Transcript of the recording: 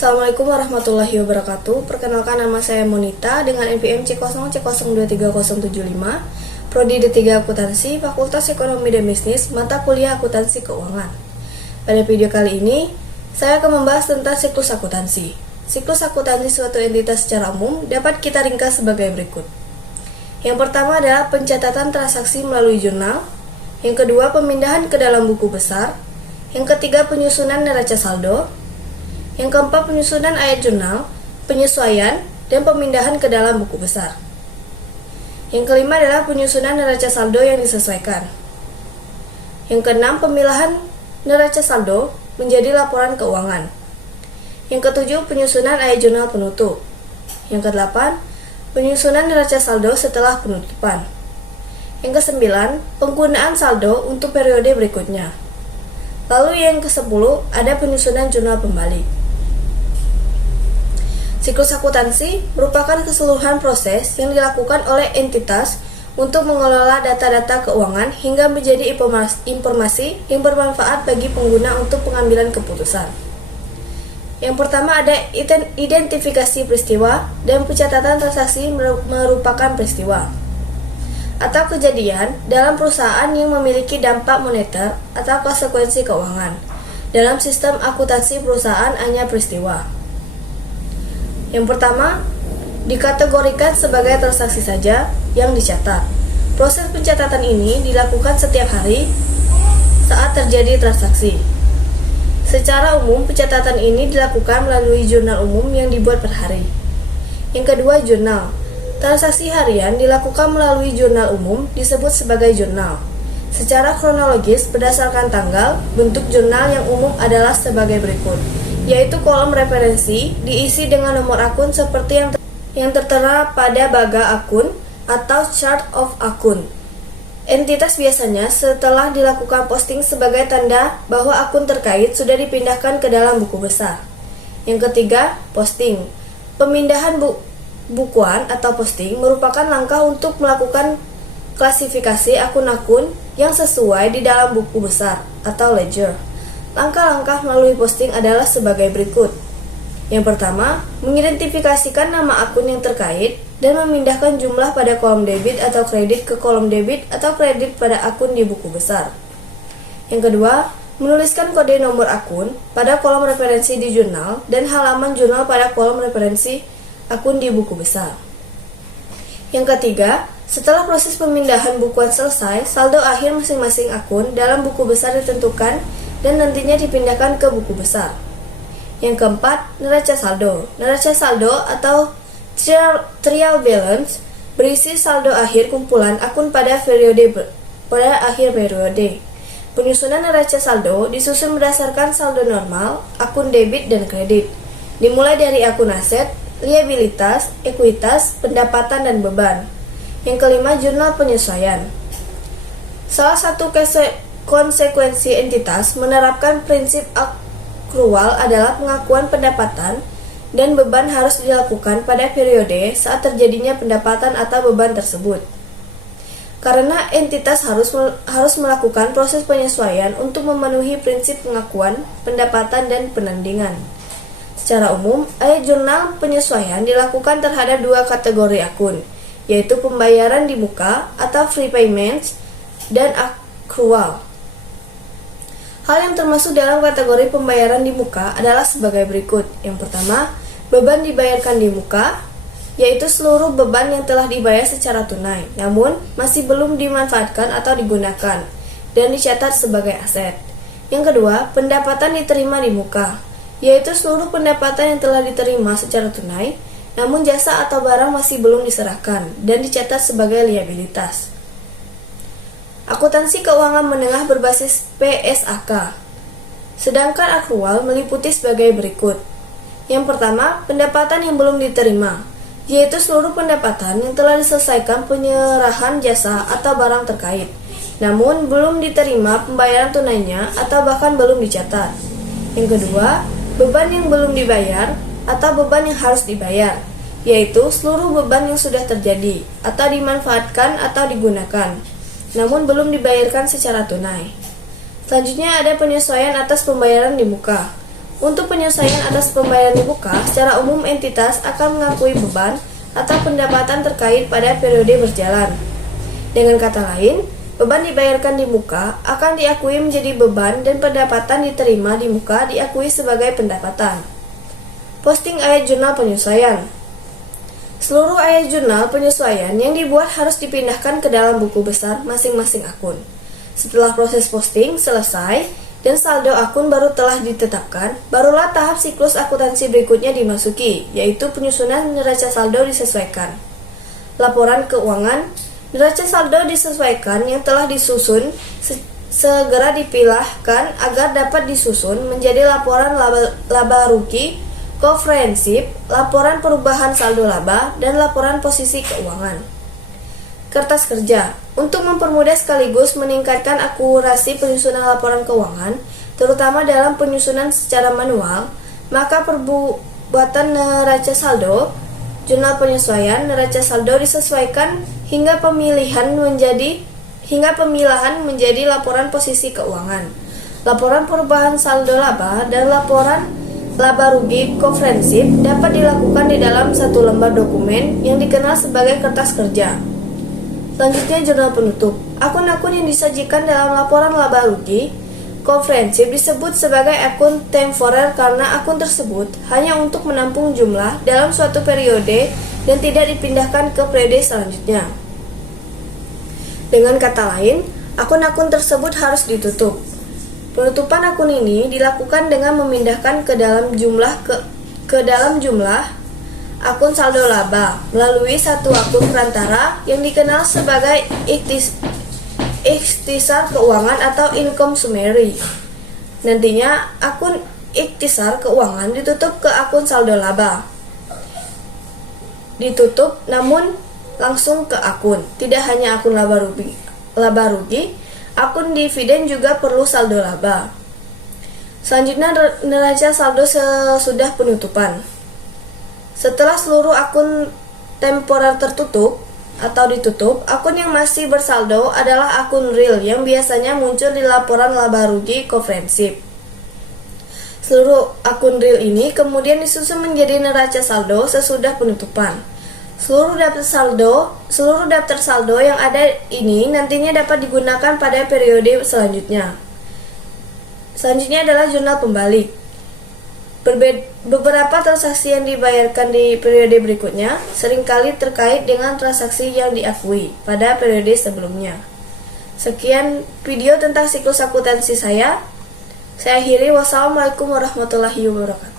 Assalamualaikum warahmatullahi wabarakatuh. Perkenalkan, nama saya Monita dengan NPM C0C023075, Prodi D3 Akuntansi, Fakultas Ekonomi dan Bisnis, mata kuliah Akuntansi Keuangan. Pada video kali ini, saya akan membahas tentang siklus akuntansi. Siklus akuntansi suatu entitas secara umum dapat kita ringkas sebagai berikut. Yang pertama adalah pencatatan transaksi melalui jurnal. Yang kedua, pemindahan ke dalam buku besar. Yang ketiga, penyusunan neraca saldo. Yang keempat, penyusunan ayat jurnal, penyesuaian, dan pemindahan ke dalam buku besar. Yang kelima adalah penyusunan neraca saldo yang disesuaikan. Yang keenam, pemilahan neraca saldo menjadi laporan keuangan. Yang ketujuh, penyusunan ayat jurnal penutup. Yang kedelapan, penyusunan neraca saldo setelah penutupan. Yang kesembilan, penggunaan saldo untuk periode berikutnya. Lalu yang ke-10 ada penyusunan jurnal pembalik. Siklus akuntansi merupakan keseluruhan proses yang dilakukan oleh entitas untuk mengelola data-data keuangan hingga menjadi informasi yang bermanfaat bagi pengguna untuk pengambilan keputusan. Yang pertama ada identifikasi peristiwa, dan pencatatan transaksi merupakan peristiwa atau kejadian dalam perusahaan yang memiliki dampak moneter atau konsekuensi keuangan. Dalam sistem akuntansi perusahaan hanya peristiwa. Yang pertama, dikategorikan sebagai transaksi saja yang dicatat. Proses pencatatan ini dilakukan setiap hari saat terjadi transaksi. Secara umum, pencatatan ini dilakukan melalui jurnal umum yang dibuat per hari. Yang kedua, jurnal. Transaksi harian dilakukan melalui jurnal umum disebut sebagai jurnal. Secara kronologis, berdasarkan tanggal, bentuk jurnal yang umum adalah sebagai berikut, yaitu kolom referensi diisi dengan nomor akun seperti yang tertera pada baga akun atau chart of akun. Entitas biasanya setelah dilakukan posting sebagai tanda bahwa akun terkait sudah dipindahkan ke dalam buku besar. Yang ketiga, posting. Pemindahan bukuan atau posting merupakan langkah untuk melakukan klasifikasi akun-akun yang sesuai di dalam buku besar atau ledger. Langkah-langkah melalui posting adalah sebagai berikut. Yang pertama, mengidentifikasikan nama akun yang terkait dan memindahkan jumlah pada kolom debit atau kredit ke kolom debit atau kredit pada akun di buku besar. Yang kedua, menuliskan kode nomor akun pada kolom referensi di jurnal dan halaman jurnal pada kolom referensi akun di buku besar. Yang ketiga, setelah proses pemindahan bukuan selesai, saldo akhir masing-masing akun dalam buku besar ditentukan dan nantinya dipindahkan ke buku besar. Yang keempat, neraca saldo. Neraca saldo atau trial balance berisi saldo akhir kumpulan akun pada akhir periode. Penyusunan neraca saldo disusun berdasarkan saldo normal, akun debit dan kredit, dimulai dari akun aset, liabilitas, ekuitas, pendapatan dan beban. Yang kelima, jurnal penyesuaian. Salah satu konsekuensi entitas menerapkan prinsip akrual adalah pengakuan pendapatan dan beban harus dilakukan pada periode saat terjadinya pendapatan atau beban tersebut. Karena entitas harus melakukan proses penyesuaian untuk memenuhi prinsip pengakuan, pendapatan, dan penandingan. Secara umum, ayat jurnal penyesuaian dilakukan terhadap dua kategori akun, yaitu pembayaran di muka atau free payments dan akrual. Hal yang termasuk dalam kategori pembayaran di muka adalah sebagai berikut. Yang pertama, beban dibayarkan di muka, yaitu seluruh beban yang telah dibayar secara tunai, namun masih belum dimanfaatkan atau digunakan, dan dicatat sebagai aset. Yang kedua, pendapatan diterima di muka, yaitu seluruh pendapatan yang telah diterima secara tunai, namun jasa atau barang masih belum diserahkan, dan dicatat sebagai liabilitas. Akuntansi keuangan menengah berbasis PSAK. Sedangkan akrual meliputi sebagai berikut. Yang pertama, pendapatan yang belum diterima, yaitu seluruh pendapatan yang telah diselesaikan penyerahan jasa atau barang terkait, namun belum diterima pembayaran tunainya atau bahkan belum dicatat. Yang kedua, beban yang belum dibayar atau beban yang harus dibayar, yaitu seluruh beban yang sudah terjadi atau dimanfaatkan atau digunakan, namun belum dibayarkan secara tunai. Selanjutnya ada penyesuaian atas pembayaran di muka. Untuk penyesuaian atas pembayaran di muka, secara umum entitas akan mengakui beban atau pendapatan terkait pada periode berjalan. Dengan kata lain, beban dibayarkan di muka akan diakui menjadi beban dan pendapatan diterima di muka diakui sebagai pendapatan. Posting ayat jurnal penyesuaian. Seluruh ayat jurnal penyesuaian yang dibuat harus dipindahkan ke dalam buku besar masing-masing akun. Setelah proses posting selesai dan saldo akun baru telah ditetapkan, barulah tahap siklus akuntansi berikutnya dimasuki, yaitu penyusunan neraca saldo disesuaikan. Laporan keuangan, neraca saldo disesuaikan yang telah disusun segera dipilahkan agar dapat disusun menjadi laporan laba rugi, komprehensif, laporan perubahan saldo laba, dan laporan posisi keuangan. Kertas kerja. Untuk mempermudah sekaligus meningkatkan akurasi penyusunan laporan keuangan, terutama dalam penyusunan secara manual, maka perbuatan neraca saldo, jurnal penyesuaian neraca saldo disesuaikan hingga pemilahan menjadi laporan posisi keuangan, laporan perubahan saldo laba, dan laporan laba rugi komprehensif dapat dilakukan di dalam satu lembar dokumen yang dikenal sebagai kertas kerja. Selanjutnya, jurnal penutup. Akun-akun yang disajikan dalam laporan laba rugi komprehensif disebut sebagai akun temporer karena akun tersebut hanya untuk menampung jumlah dalam suatu periode dan tidak dipindahkan ke periode selanjutnya. Dengan kata lain, akun-akun tersebut harus ditutup. Penutupan akun ini dilakukan dengan memindahkan ke dalam jumlah akun saldo laba melalui satu akun perantara yang dikenal sebagai ikhtisar keuangan atau income summary. Nantinya akun ikhtisar keuangan ditutup ke akun saldo laba. Ditutup namun langsung ke akun. Tidak hanya akun laba rugi, akun dividen juga perlu saldo laba. Selanjutnya, neraca saldo sesudah penutupan. Setelah seluruh akun temporer tertutup atau ditutup, akun yang masih bersaldo adalah akun real yang biasanya muncul di laporan laba rugi komprehensif. Seluruh akun real ini kemudian disusun menjadi neraca saldo sesudah penutupan. Seluruh daftar saldo yang ada ini nantinya dapat digunakan pada periode selanjutnya. Selanjutnya adalah jurnal pembalik. Beberapa transaksi yang dibayarkan di periode berikutnya seringkali terkait dengan transaksi yang diakui pada periode sebelumnya. Sekian video tentang siklus akuntansi saya. Saya akhiri. Wassalamualaikum warahmatullahi wabarakatuh.